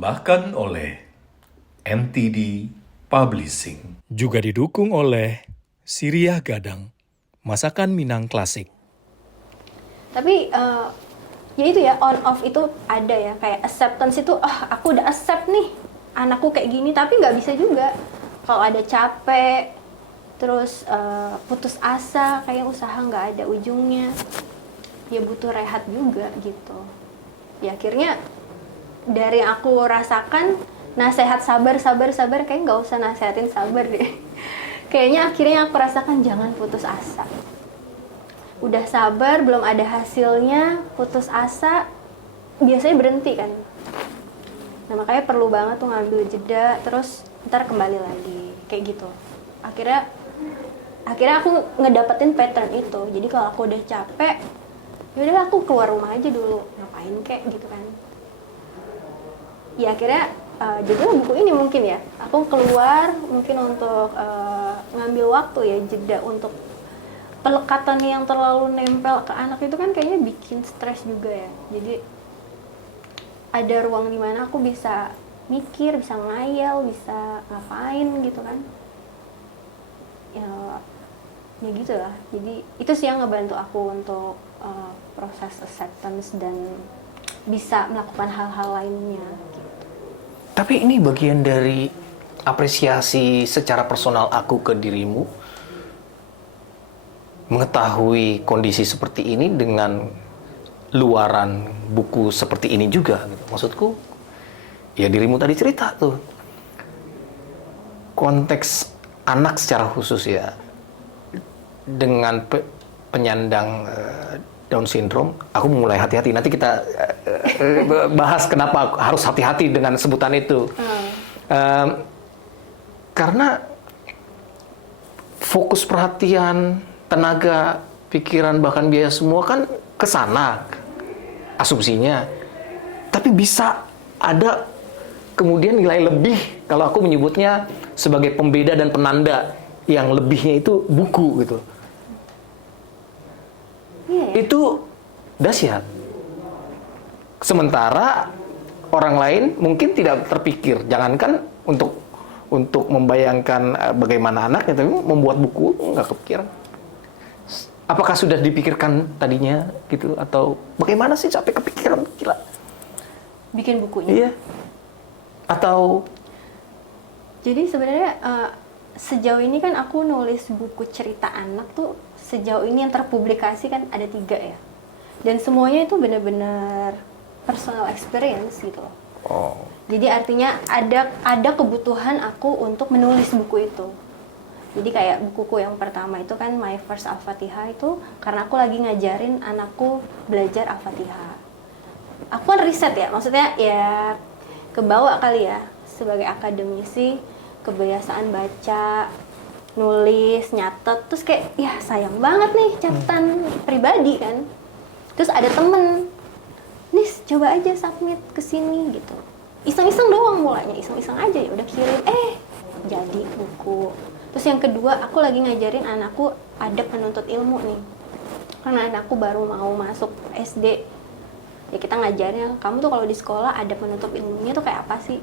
Dipersembahkan oleh NTD Publishing. Juga didukung oleh Siriah Gadang, masakan Minang klasik. Tapi ya itu ya, on off itu ada ya, kayak acceptance itu, aku udah accept nih anakku kayak gini, tapi nggak bisa juga. Kalau ada capek, terus putus asa, kayak usaha nggak ada ujungnya, ya butuh rehat juga gitu. Ya akhirnya dari yang aku rasakan, nasehat sabar, kayak nggak usah nasehatin sabar deh. Kayaknya akhirnya aku rasakan jangan putus asa. Udah sabar, belum ada hasilnya, putus asa, biasanya berhenti kan. Nah makanya perlu banget tuh ngambil jeda, terus ntar kembali lagi, kayak gitu. Akhirnya aku ngedapetin pattern itu. Jadi kalau aku udah capek, yaudah aku keluar rumah aja dulu, ngapain kek gitu kan. Ya akhirnya jadilah buku ini mungkin ya. Aku keluar mungkin untuk ngambil waktu ya, jeda untuk pelekatan yang terlalu nempel ke anak itu kan kayaknya bikin stres juga ya. Jadi ada ruang di mana aku bisa mikir, bisa ngayal, bisa ngapain gitu kan. Ya gitu lah. Jadi itu sih yang ngebantu aku untuk proses acceptance dan bisa melakukan hal-hal lainnya gitu. Tapi ini bagian dari apresiasi secara personal aku ke dirimu, mengetahui kondisi seperti ini dengan luaran buku seperti ini juga gitu. Maksudku ya dirimu tadi cerita tuh konteks anak secara khusus ya, dengan penyandang Down syndrome, aku mulai hati-hati. Nanti kita bahas kenapa harus hati-hati dengan sebutan itu. Karena fokus perhatian, tenaga, pikiran, bahkan biaya semua kan ke sana asumsinya. Tapi bisa ada kemudian nilai lebih, kalau aku menyebutnya sebagai pembeda dan penanda, yang lebihnya itu buku gitu. Itu dahsyat. Sementara orang lain mungkin tidak terpikir, jangankan untuk membayangkan bagaimana anaknya, tapi membuat buku nggak kepikiran. Apakah sudah dipikirkan tadinya gitu, atau bagaimana sih sampai kepikiran gila Bikin bukunya? Iya. Atau jadi sebenarnya sejauh ini kan aku nulis buku cerita anak tuh, sejauh ini yang terpublikasi kan ada 3 ya. Dan semuanya itu benar-benar personal experience gitu loh. oh, Jadi artinya ada kebutuhan aku untuk menulis buku itu. Jadi kayak bukuku yang pertama itu kan My First Al-Fatihah, itu karena aku lagi ngajarin anakku belajar Al-Fatihah. Aku kan riset ya, maksudnya ya kebawa kali ya sebagai akademisi, kebiasaan baca, nulis, nyatet, terus kayak ya sayang banget nih catatan pribadi kan. Terus ada temen, Nis coba aja submit ke sini gitu. Iseng-iseng doang mulanya, iseng-iseng aja ya udah kirim, jadi buku. Terus yang kedua, aku lagi ngajarin anakku adab menuntut ilmu nih. Karena anakku baru mau masuk SD. Ya kita ngajarnya, kamu tuh kalau di sekolah adab menuntut ilmunya tuh kayak apa sih?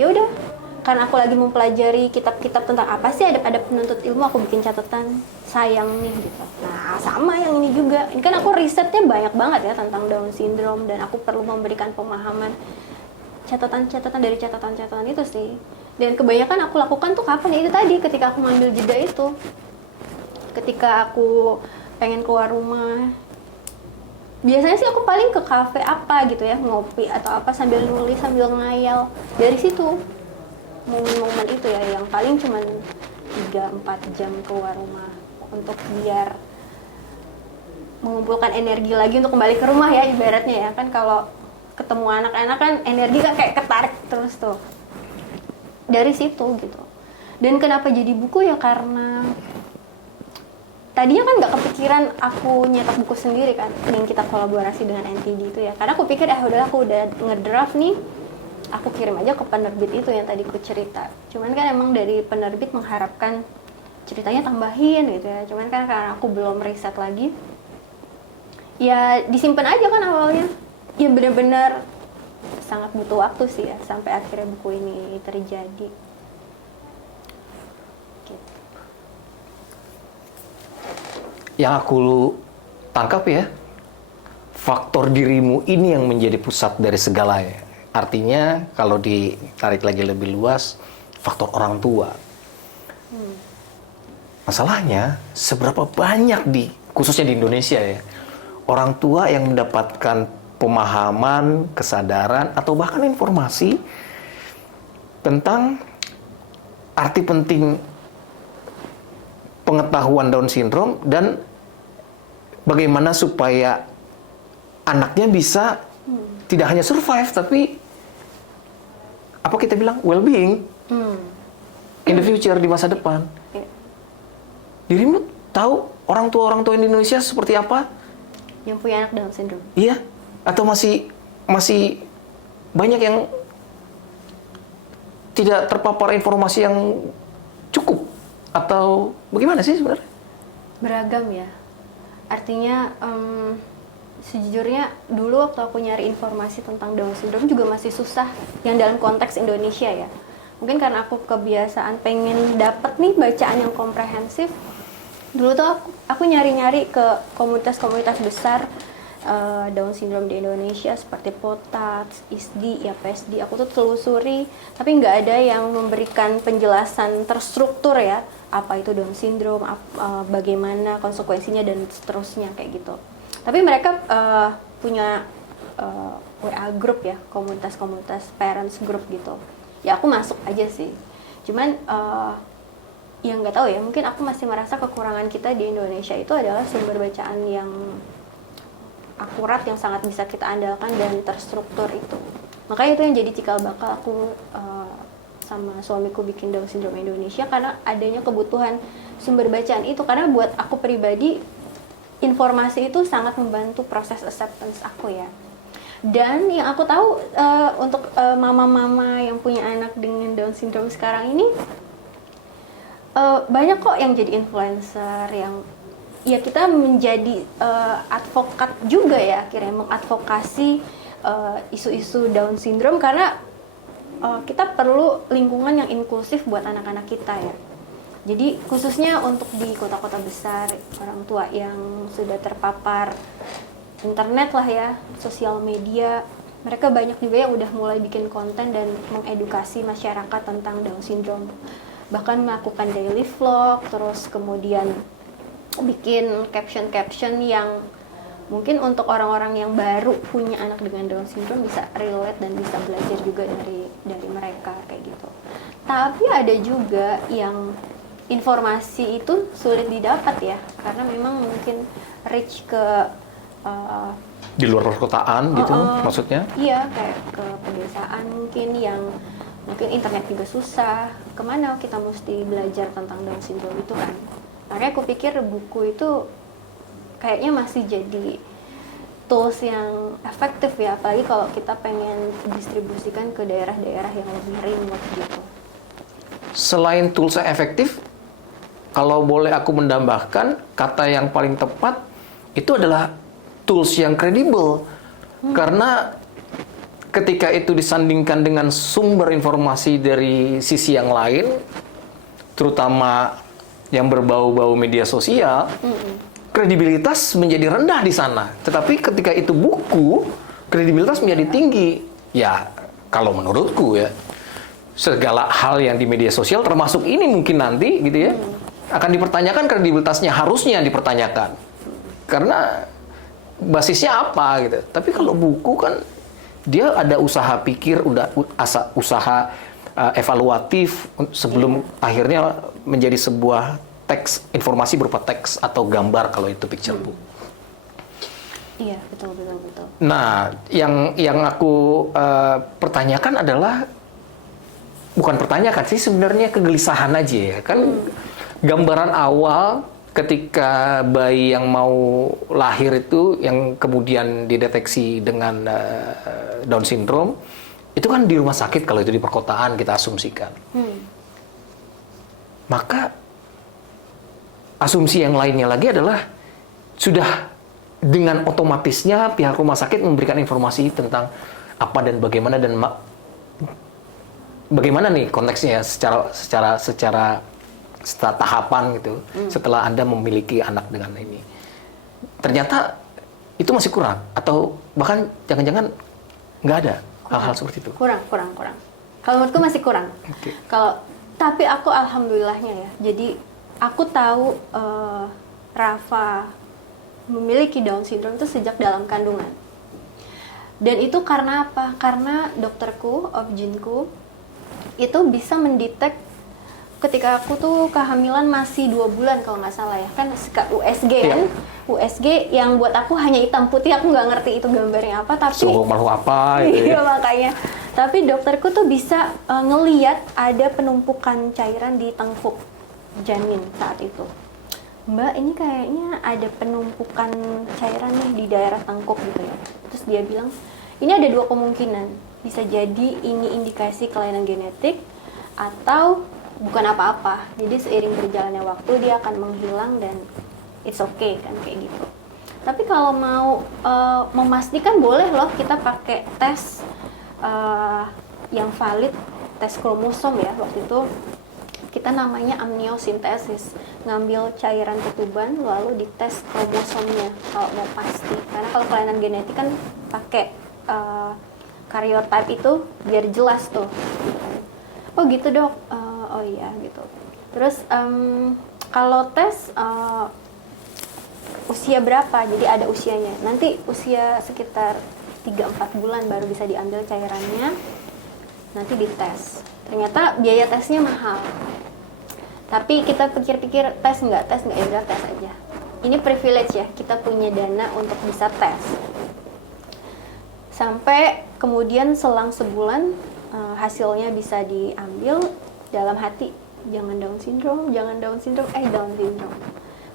Ya udah, karena aku lagi mempelajari kitab-kitab tentang apa sih adab-adab penuntut ilmu, aku bikin catatan, sayang nih gitu. Nah sama yang ini juga, ini kan aku risetnya banyak banget ya tentang Down syndrome, dan aku perlu memberikan pemahaman catatan-catatan dari catatan-catatan itu sih. Dan kebanyakan aku lakukan tuh kapan ya, itu tadi ketika aku ngambil jeda itu, ketika aku pengen keluar rumah. Biasanya sih aku paling ke kafe apa gitu ya, ngopi atau apa sambil nulis, sambil ngayal. Dari situ momen-momen itu ya yang paling cuman 3-4 jam keluar rumah, untuk biar mengumpulkan energi lagi untuk kembali ke rumah ya, ibaratnya ya kan. Kalau ketemu anak-anak kan energi kan kayak ketarik terus tuh dari situ gitu. Dan kenapa jadi buku ya, karena tadinya kan nggak kepikiran aku nyetak buku sendiri kan, yang kita kolaborasi dengan NTD itu ya. Karena aku pikir udahlah, aku udah ngedraft nih, aku kirim aja ke penerbit itu yang tadi ku cerita. Cuman kan emang dari penerbit mengharapkan ceritanya tambahin gitu ya. Cuman kan karena aku belum riset lagi, ya disimpan aja kan awalnya. Ya benar-benar sangat butuh waktu sih ya sampai akhirnya buku ini terjadi. Gitu. Yang aku tangkap ya, faktor dirimu ini yang menjadi pusat dari segalanya. Artinya kalau ditarik lagi lebih luas, faktor orang tua. Masalahnya, seberapa banyak khususnya di Indonesia ya, orang tua yang mendapatkan pemahaman, kesadaran, atau bahkan informasi tentang arti penting pengetahuan Down syndrome dan bagaimana supaya anaknya bisa tidak hanya survive, tapi apa kita bilang well-being in the future, di masa depan. Iya. Dirimu tahu orang tua di Indonesia seperti apa? Yang punya anak Down syndrome. Iya, atau masih banyak yang tidak terpapar informasi yang cukup, atau bagaimana sih sebenarnya? Beragam ya. Artinya sejujurnya dulu waktu aku nyari informasi tentang Down syndrome juga masih susah yang dalam konteks Indonesia ya. Mungkin karena aku kebiasaan pengen dapet nih bacaan yang komprehensif. Dulu tuh aku nyari-nyari ke komunitas-komunitas besar Down syndrome di Indonesia seperti POTATS, ISDI, PSD. Aku tuh telusuri, tapi nggak ada yang memberikan penjelasan terstruktur ya, apa itu Down syndrome, bagaimana konsekuensinya dan seterusnya kayak gitu. Tapi mereka punya WA group ya, komunitas-komunitas parents group gitu. Ya aku masuk aja sih. Cuman yang nggak tahu ya, mungkin aku masih merasa kekurangan kita di Indonesia itu adalah sumber bacaan yang akurat, yang sangat bisa kita andalkan dan terstruktur itu. Makanya itu yang jadi cikal bakal aku sama suamiku bikin Down syndrome Indonesia, karena adanya kebutuhan sumber bacaan itu. Karena buat aku pribadi, informasi itu sangat membantu proses acceptance aku ya. Dan yang aku tahu untuk mama-mama yang punya anak dengan Down syndrome sekarang ini, banyak kok yang jadi influencer, yang ya kita menjadi advokat juga ya, akhirnya mengadvokasi isu-isu Down syndrome, karena kita perlu lingkungan yang inklusif buat anak-anak kita ya. Jadi khususnya untuk di kota-kota besar, orang tua yang sudah terpapar internet lah ya, sosial media, mereka banyak juga yang udah mulai bikin konten dan mengedukasi masyarakat tentang Down syndrome. Bahkan melakukan daily vlog, terus kemudian bikin caption-caption yang mungkin untuk orang-orang yang baru punya anak dengan Down syndrome bisa relate dan bisa belajar juga dari mereka kayak gitu. Tapi ada juga yang informasi itu sulit didapat ya, karena memang mungkin reach ke Di luar perkotaan gitu maksudnya? iya, kayak ke pedesaan mungkin yang mungkin internet juga susah. Kemana kita mesti belajar tentang Down syndrome itu kan? Makanya aku pikir buku itu kayaknya masih jadi tools yang efektif ya, apalagi kalau kita pengen distribusikan ke daerah-daerah yang lebih remote gitu. Selain tools yang efektif, kalau boleh aku menambahkan, kata yang paling tepat itu adalah tools yang kredibel. Karena ketika itu disandingkan dengan sumber informasi dari sisi yang lain, terutama yang berbau-bau media sosial, kredibilitas menjadi rendah di sana. Tetapi ketika itu buku, kredibilitas menjadi tinggi. Ya, kalau menurutku ya, segala hal yang di media sosial, termasuk ini mungkin nanti gitu ya, akan dipertanyakan kredibilitasnya, harusnya dipertanyakan. Karena basisnya apa gitu. Tapi kalau buku kan dia ada usaha pikir, usaha evaluatif sebelum akhirnya menjadi sebuah teks, informasi berupa teks atau gambar kalau itu picture book. Iya, betul. Nah, yang aku pertanyakan adalah, bukan pertanyakan sih sebenarnya, kegelisahan aja ya. Kan gambaran awal ketika bayi yang mau lahir itu yang kemudian dideteksi dengan Down syndrome itu kan di rumah sakit, kalau itu di perkotaan kita asumsikan. Maka asumsi yang lainnya lagi adalah sudah dengan otomatisnya pihak rumah sakit memberikan informasi tentang apa dan bagaimana dan bagaimana nih konteksnya ya, secara tahapan gitu setelah Anda memiliki anak dengan ini. Ternyata itu masih kurang atau bahkan jangan-jangan nggak ada hal-hal seperti itu. Kurang. Kalau menurutku masih kurang. Oke. Tapi aku alhamdulillahnya ya. Jadi aku tahu Rafa memiliki Down syndrome itu sejak dalam kandungan. Dan itu karena apa? Karena dokterku, obgynku itu bisa mendetek ketika aku tuh kehamilan masih 2 bulan kalau nggak salah ya, kan USG kan, USG yang buat aku hanya hitam putih, aku nggak ngerti itu gambarnya apa, tapi malu apa gitu iya ya. makanya, tapi dokterku tuh bisa ngeliat ada penumpukan cairan di tengkuk janin saat itu. Mbak, ini kayaknya ada penumpukan cairan nih di daerah tengkuk gitu ya. Terus dia bilang, ini ada 2 kemungkinan, bisa jadi ini indikasi kelainan genetik atau bukan apa-apa. Jadi seiring berjalannya waktu dia akan menghilang dan it's okay kan kayak gitu. Tapi kalau mau memastikan boleh loh kita pakai tes yang valid, tes kromosom ya. Waktu itu kita namanya amniosintesis, ngambil cairan ketuban lalu dites kromosomnya kalau mau pasti. Karena kalau kelainan genetik kan pakai karyotype itu biar jelas tuh. Oh gitu dok. Oh iya gitu. Terus kalau tes usia berapa? Jadi ada usianya. Nanti usia sekitar 3-4 bulan baru bisa diambil cairannya. Nanti dites. Ternyata biaya tesnya mahal. Tapi kita pikir-pikir tes nggak ya udah tes aja. Ini privilege ya, kita punya dana untuk bisa tes. Sampai kemudian selang sebulan hasilnya bisa diambil. Dalam hati, jangan Down syndrome, Down syndrome.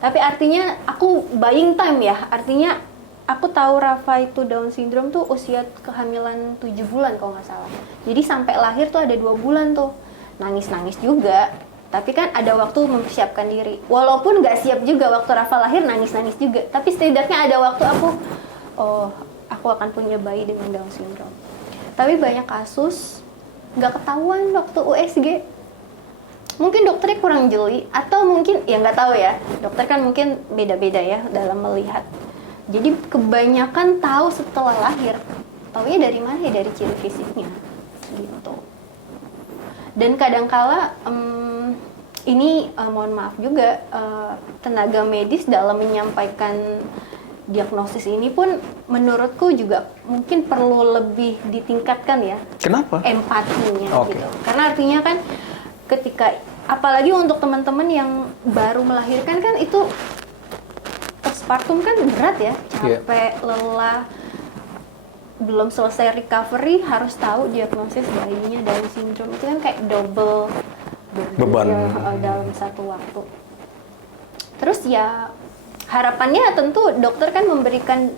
Tapi artinya aku buying time ya, artinya aku tahu Rafa itu Down syndrome tuh usia kehamilan 7 bulan kalau nggak salah. Jadi sampai lahir tuh ada 2 bulan tuh, nangis-nangis juga. Tapi kan ada waktu mempersiapkan diri. Walaupun nggak siap juga waktu Rafa lahir nangis-nangis juga. Tapi setidaknya ada waktu aku akan punya bayi dengan Down syndrome. Tapi banyak kasus nggak ketahuan waktu USG. Mungkin dokternya kurang jeli atau mungkin ya nggak tahu ya, dokter kan mungkin beda-beda ya dalam melihat. Jadi kebanyakan tahu setelah lahir, taunya dari mana ya, dari ciri fisiknya gitu. Dan kadangkala ini mohon maaf juga tenaga medis dalam menyampaikan diagnosis ini pun menurutku juga mungkin perlu lebih ditingkatkan ya. Kenapa? Empatinya gitu. Karena artinya kan ketika apalagi untuk teman-teman yang baru melahirkan kan itu postpartum kan berat ya, capek, lelah, belum selesai recovery harus tahu diagnosis bayinya Down syndrome, itu kan kayak double beban dalam satu waktu. Terus ya harapannya tentu dokter kan memberikan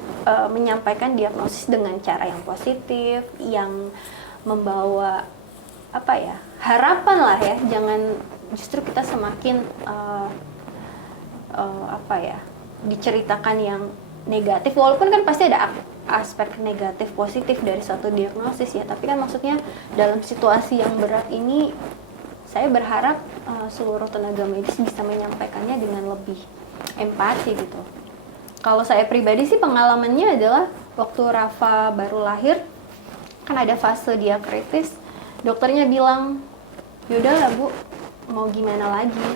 menyampaikan diagnosis dengan cara yang positif, yang membawa harapan lah ya, jangan justru kita semakin diceritakan yang negatif, walaupun kan pasti ada aspek negatif positif dari suatu diagnosis ya, tapi kan maksudnya dalam situasi yang berat ini saya berharap seluruh tenaga medis bisa menyampaikannya dengan lebih empati gitu. Kalau saya pribadi sih pengalamannya adalah waktu Rafa baru lahir kan ada fase dia kritis, dokternya bilang yaudah lah bu, mau gimana lagi,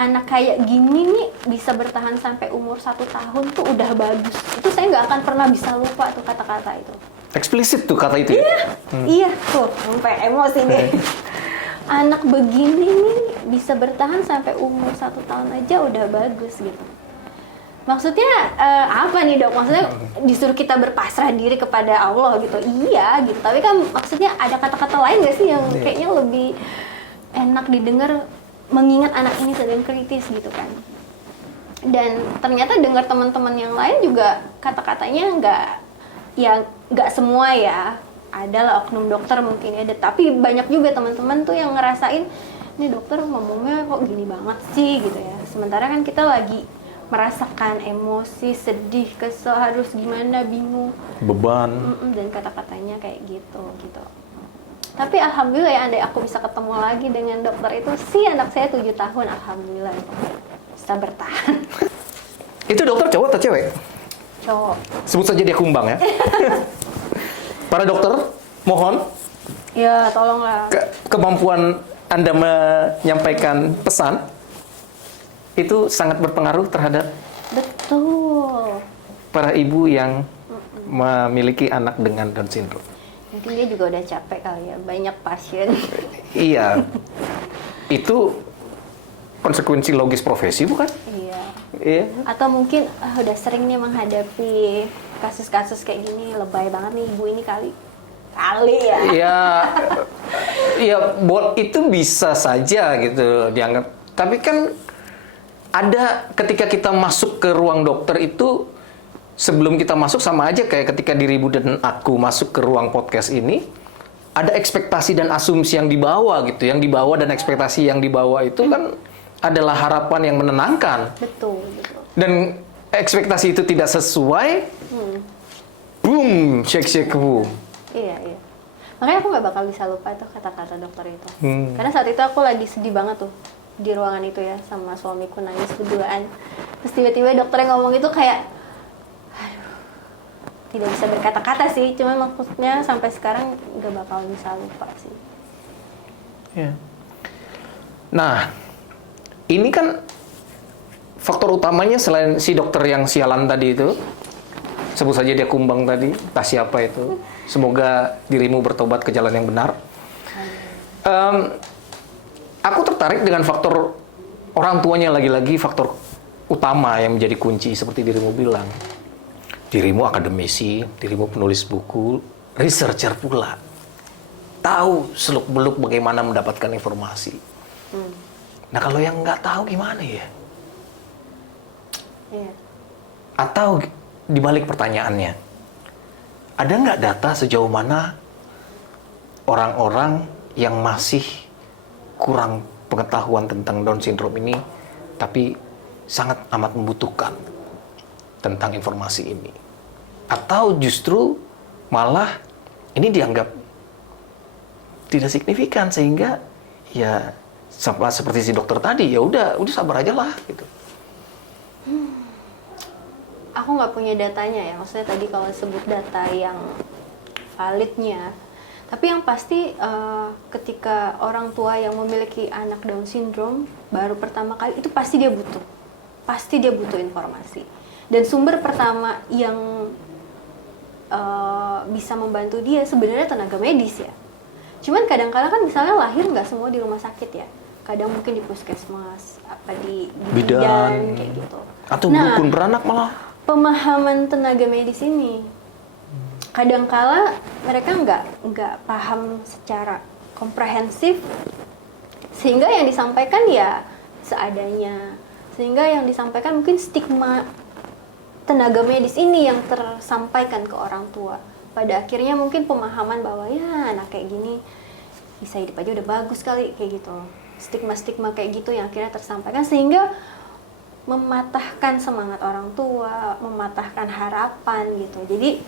anak kayak gini nih bisa bertahan sampai umur 1 tahun tuh udah bagus. Itu saya nggak akan pernah bisa lupa tuh kata-kata itu. Eksplisit tuh kata itu. Iya tuh sampai emosi deh. Anak begini nih bisa bertahan sampai umur 1 tahun aja udah bagus gitu. Maksudnya apa nih dok? Maksudnya disuruh kita berpasrah diri kepada Allah gitu. Iya gitu. Tapi kan maksudnya ada kata-kata lain nggak sih yang kayaknya lebih enak didengar mengingat anak ini sedang kritis gitu kan. Dan ternyata dengar teman-teman yang lain juga kata-katanya nggak semua ya. Ada lah oknum dokter mungkin ya. Tapi banyak juga teman-teman tuh yang ngerasain ini dokter ngomongnya kok gini banget sih gitu ya. Sementara kan kita lagi merasakan emosi, sedih, kesel, harus gimana, bingung. Beban. Dan kata-katanya kayak gitu. Tapi alhamdulillah ya, andai aku bisa ketemu lagi dengan dokter itu sih, anak saya 7 tahun, alhamdulillah bisa bertahan. Itu dokter cowok atau cewek? Cowok. Sebut saja dia kumbang ya. Para dokter, mohon Ya, tolonglah. kemampuan Anda menyampaikan pesan itu sangat berpengaruh terhadap Betul. para ibu yang memiliki anak dengan Down syndrome. Mungkin dia juga udah capek kali ya, banyak pasien. Iya. Itu konsekuensi logis profesi bukan? Iya. Iya. Atau mungkin udah sering nih menghadapi kasus-kasus kayak gini, lebay banget nih ibu ini kali ya. Iya. Iya, itu bisa saja gitu dianggap. Tapi kan ada ketika kita masuk ke ruang dokter itu, sebelum kita masuk sama aja kayak ketika dirimu dan aku masuk ke ruang podcast ini, ada ekspektasi dan asumsi yang dibawa gitu. Yang dibawa dan ekspektasi yang dibawa itu kan adalah harapan yang menenangkan. Betul. Dan ekspektasi itu tidak sesuai, boom, shake boom. Iya. Makanya aku nggak bakal bisa lupa tuh kata-kata dokter itu. Karena saat itu aku lagi sedih banget tuh di ruangan itu ya, sama suamiku nangis berduaan. Terus tiba-tiba dokternya ngomong itu kayak, aduh, tidak bisa berkata-kata sih. Cuman maksudnya sampai sekarang nggak bakal bisa lupa sih. Ya. Nah, ini kan faktor utamanya selain si dokter yang sialan tadi itu, sebut saja dia kumbang tadi, entah siapa itu. Semoga dirimu bertobat ke jalan yang benar. Aku tertarik dengan faktor orang tuanya, lagi-lagi faktor utama yang menjadi kunci seperti dirimu bilang. Dirimu akademisi, dirimu penulis buku, researcher pula. Tahu seluk-beluk bagaimana mendapatkan informasi. Nah kalau yang nggak tahu gimana ya? Iya. Atau dibalik pertanyaannya, ada nggak data sejauh mana orang-orang yang masih kurang pengetahuan tentang Down syndrome ini, tapi sangat amat membutuhkan tentang informasi ini? Atau justru malah ini dianggap tidak signifikan sehingga ya seperti si dokter tadi, ya udah sabar aja lah gitu. Aku nggak punya datanya ya, maksudnya tadi kalau sebut data yang validnya. Tapi yang pasti ketika orang tua yang memiliki anak Down syndrome baru pertama kali itu pasti dia butuh informasi. Dan sumber pertama yang bisa membantu dia sebenarnya tenaga medis ya. Cuman kadang-kadang kan misalnya lahir nggak semua di rumah sakit ya. Kadang mungkin di puskesmas, apa di bidan kayak gitu. Atau dukun beranak malah. Pemahaman tenaga medis ini kadangkala mereka nggak paham secara komprehensif, sehingga yang disampaikan ya seadanya, sehingga yang disampaikan mungkin stigma tenaga medis ini yang tersampaikan ke orang tua. Pada akhirnya mungkin pemahaman bahwa ya anak kayak gini bisa hidup aja udah bagus kali, kayak gitu. Stigma-stigma kayak gitu yang akhirnya tersampaikan, sehingga mematahkan semangat orang tua, mematahkan harapan gitu. Jadi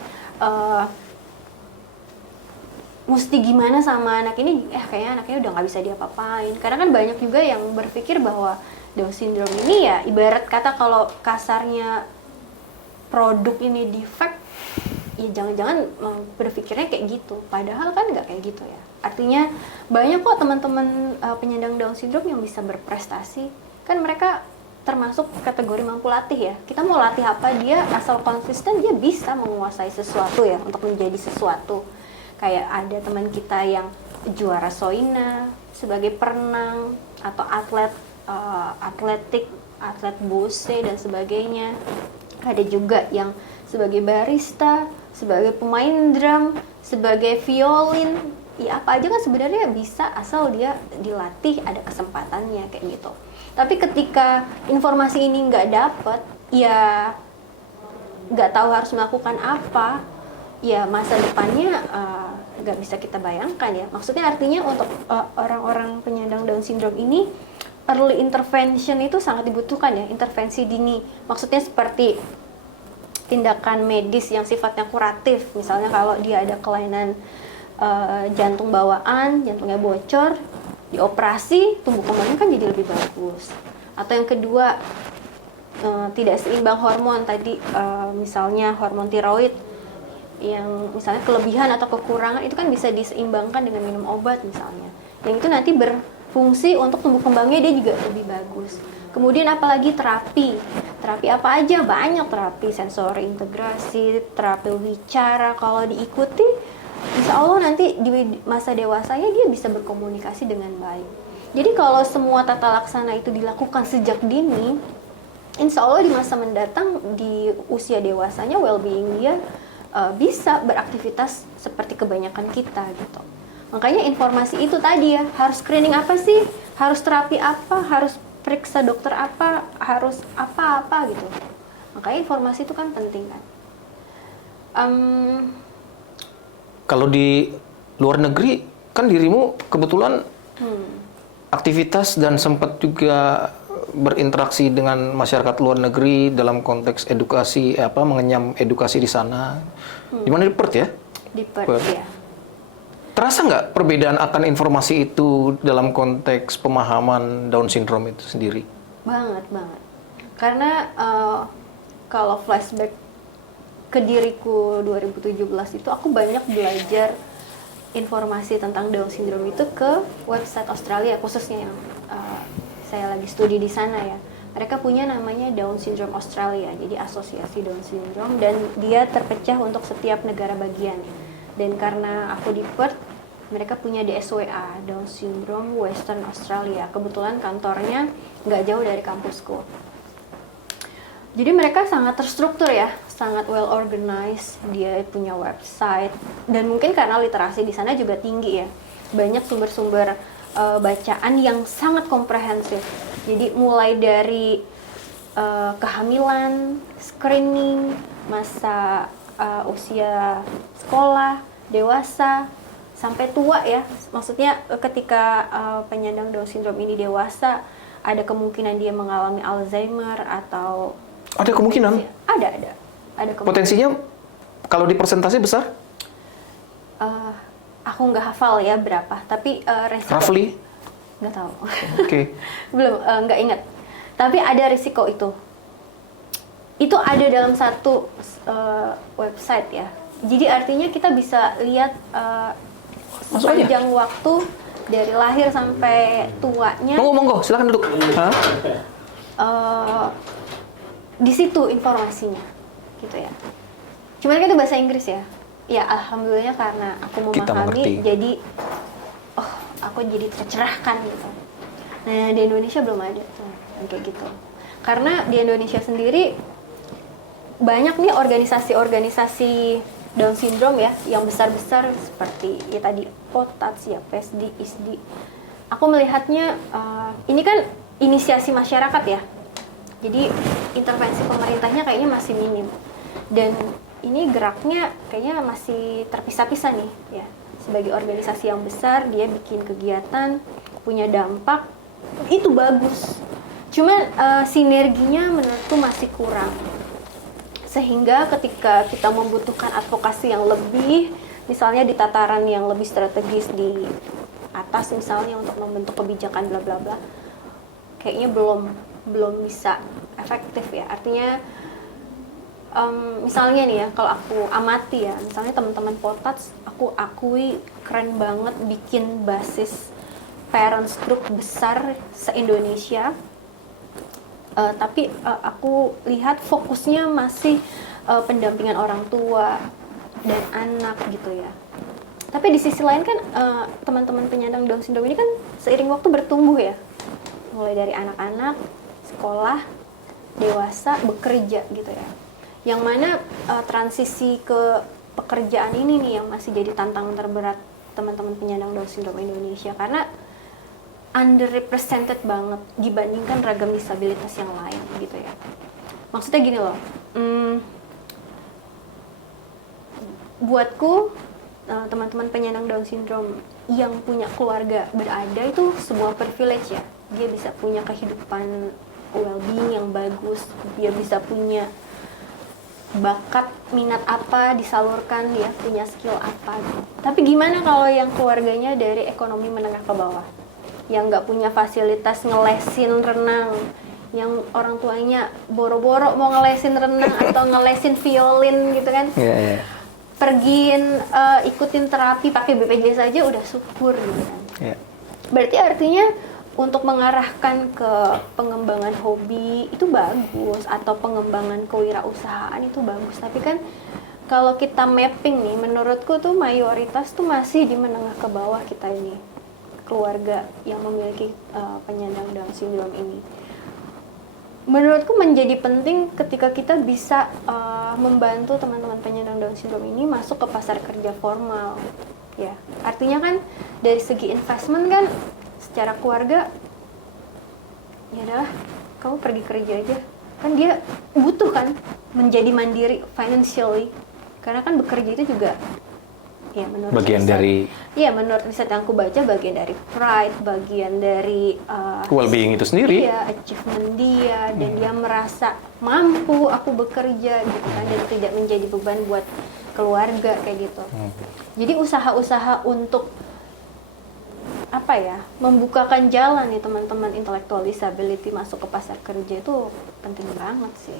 mesti gimana sama anak ini? Kayaknya anaknya udah nggak bisa diapa-apain. Karena kan banyak juga yang berpikir bahwa Down syndrome ini ya ibarat kata kalau kasarnya produk ini defect, ya jangan-jangan berpikirnya kayak gitu. Padahal kan nggak kayak gitu ya. Artinya banyak kok teman-teman penyandang Down syndrome yang bisa berprestasi. Kan mereka termasuk kategori mampu latih ya. Kita mau latih apa, dia asal konsisten dia bisa menguasai sesuatu ya, untuk menjadi sesuatu. Kayak ada teman kita yang juara Soina sebagai perenang, atau atlet atlet bose dan sebagainya. Ada juga yang sebagai barista, sebagai pemain drum, sebagai violin. Ya apa aja kan sebenarnya bisa asal dia dilatih, ada kesempatannya kayak gitu. Tapi ketika informasi ini nggak dapet, ya nggak tahu harus melakukan apa, ya masa depannya nggak bisa kita bayangkan ya. Maksudnya artinya untuk orang-orang penyandang Down syndrome ini early intervention itu sangat dibutuhkan ya, intervensi dini. Maksudnya seperti tindakan medis yang sifatnya kuratif, misalnya kalau dia ada kelainan jantung bawaan, jantungnya bocor, dioperasi, tumbuh kembangnya kan jadi lebih bagus. Atau yang kedua, tidak seimbang hormon tadi, misalnya hormon tiroid yang misalnya kelebihan atau kekurangan itu kan bisa diseimbangkan dengan minum obat misalnya. Yang itu nanti berfungsi untuk tumbuh kembangnya dia juga lebih bagus. Kemudian apalagi terapi apa aja, banyak terapi, sensori integrasi, terapi bicara, kalau diikuti insya Allah nanti di masa dewasanya dia bisa berkomunikasi dengan baik. Jadi kalau semua tata laksana itu dilakukan sejak dini, insya Allah di masa mendatang di usia dewasanya well-being dia bisa beraktivitas seperti kebanyakan kita gitu. Makanya informasi itu tadi ya, harus screening apa sih, harus terapi apa, harus periksa dokter apa, harus apa-apa gitu. Makanya informasi itu kan penting kan. Kalau di luar negeri kan dirimu kebetulan aktivitas dan sempat juga berinteraksi dengan masyarakat luar negeri dalam konteks edukasi, mengenyam edukasi di sana. Di mana, di Perth ya? Di Perth ya. Terasa nggak perbedaan akan informasi itu dalam konteks pemahaman Down syndrome itu sendiri? Banget. Karena kalau flashback ke diriku 2017 itu, aku banyak belajar informasi tentang Down syndrome itu ke website Australia, khususnya yang saya lagi studi di sana ya. Mereka punya namanya Down Syndrome Australia, jadi asosiasi Down syndrome, dan dia terpecah untuk setiap negara bagian. Dan karena aku di Perth, mereka punya DSWA, Down Syndrome Western Australia. Kebetulan kantornya nggak jauh dari kampusku. Jadi mereka sangat terstruktur ya, sangat well organized. Dia punya website, dan mungkin karena literasi di sana juga tinggi ya. Banyak sumber-sumber bacaan yang sangat komprehensif. Jadi mulai dari kehamilan, screening, masa usia sekolah, dewasa, sampai tua ya. Maksudnya ketika penyandang Down syndrome ini dewasa, ada kemungkinan dia mengalami Alzheimer atau ada kemungkinan? Ada kemungkinan. Potensinya kalau di persentase besar? Aku nggak hafal ya berapa, tapi resiko Roughly? nggak tahu. Oke. Belum, nggak ingat. Tapi ada risiko itu. Itu ada dalam satu website ya. Jadi artinya kita bisa lihat sepanjang waktu dari lahir sampai tuanya. Monggo, silakan duduk. Di situ informasinya, gitu ya. Cuman kan itu bahasa Inggris ya. Ya alhamdulillah karena aku memahami, jadi aku jadi tercerahkan gitu. Nah di Indonesia belum ada tuh yang kayak gitu. Karena di Indonesia sendiri banyak nih organisasi-organisasi Down syndrome ya, yang besar-besar seperti ya tadi POTATS ya, PESDI, ISDI. Aku melihatnya ini kan inisiasi masyarakat ya. Jadi intervensi pemerintahnya kayaknya masih minim. Dan ini geraknya kayaknya masih terpisah-pisah nih ya. Sebagai organisasi yang besar, dia bikin kegiatan, punya dampak, itu bagus. Cuman sinerginya menurutku masih kurang. Sehingga ketika kita membutuhkan advokasi yang lebih, misalnya di tataran yang lebih strategis di atas misalnya untuk membentuk kebijakan bla bla bla, kayaknya belum bisa efektif ya. Artinya misalnya nih ya, kalau aku amati ya, misalnya teman-teman POTATS, aku akui keren banget bikin basis parents group besar se-Indonesia. Tapi aku lihat fokusnya masih pendampingan orang tua dan anak gitu ya. Tapi di sisi lain kan teman-teman penyandang Down syndrome ini kan seiring waktu bertumbuh ya. Mulai dari anak-anak, sekolah, dewasa, bekerja gitu ya. Yang mana transisi ke pekerjaan ini nih yang masih jadi tantangan terberat teman-teman penyandang Down syndrome Indonesia, karena underrepresented banget dibandingkan ragam disabilitas yang lain gitu ya. Maksudnya gini loh, buatku teman-teman penyandang Down syndrome yang punya keluarga berada itu sebuah privilege ya. Dia bisa punya kehidupan well-being yang bagus, dia bisa punya bakat, minat apa disalurkan, dia punya skill apa gitu. Tapi gimana kalau yang keluarganya dari ekonomi menengah ke bawah, yang nggak punya fasilitas ngelesin renang, yang orang tuanya boro-boro mau ngelesin renang atau ngelesin violin gitu kan, pergiin ikutin terapi pakai BPJS saja udah syukur gitu kan. Berarti artinya untuk mengarahkan ke pengembangan hobi itu bagus, atau pengembangan kewirausahaan itu bagus. Tapi kan kalau kita mapping nih, menurutku tuh mayoritas tuh masih di menengah ke bawah kita ini, keluarga yang memiliki penyandang Down syndrome ini. Menurutku menjadi penting ketika kita bisa membantu teman-teman penyandang Down syndrome ini masuk ke pasar kerja formal. Ya, artinya kan dari segi investment kan secara keluarga, ya adalah kamu pergi kerja aja, kan dia butuh kan menjadi mandiri financially, karena kan bekerja itu juga ya menurut bagian dari menurut riset yang aku baca bagian dari pride, bagian dari well-being itu sendiri. Iya, achievement dia, dan dia merasa mampu aku bekerja gitu kan, dan tidak menjadi beban buat keluarga kayak gitu. Jadi usaha-usaha untuk apa ya, membukakan jalan nih teman-teman intellectual disability masuk ke pasar kerja itu penting banget sih.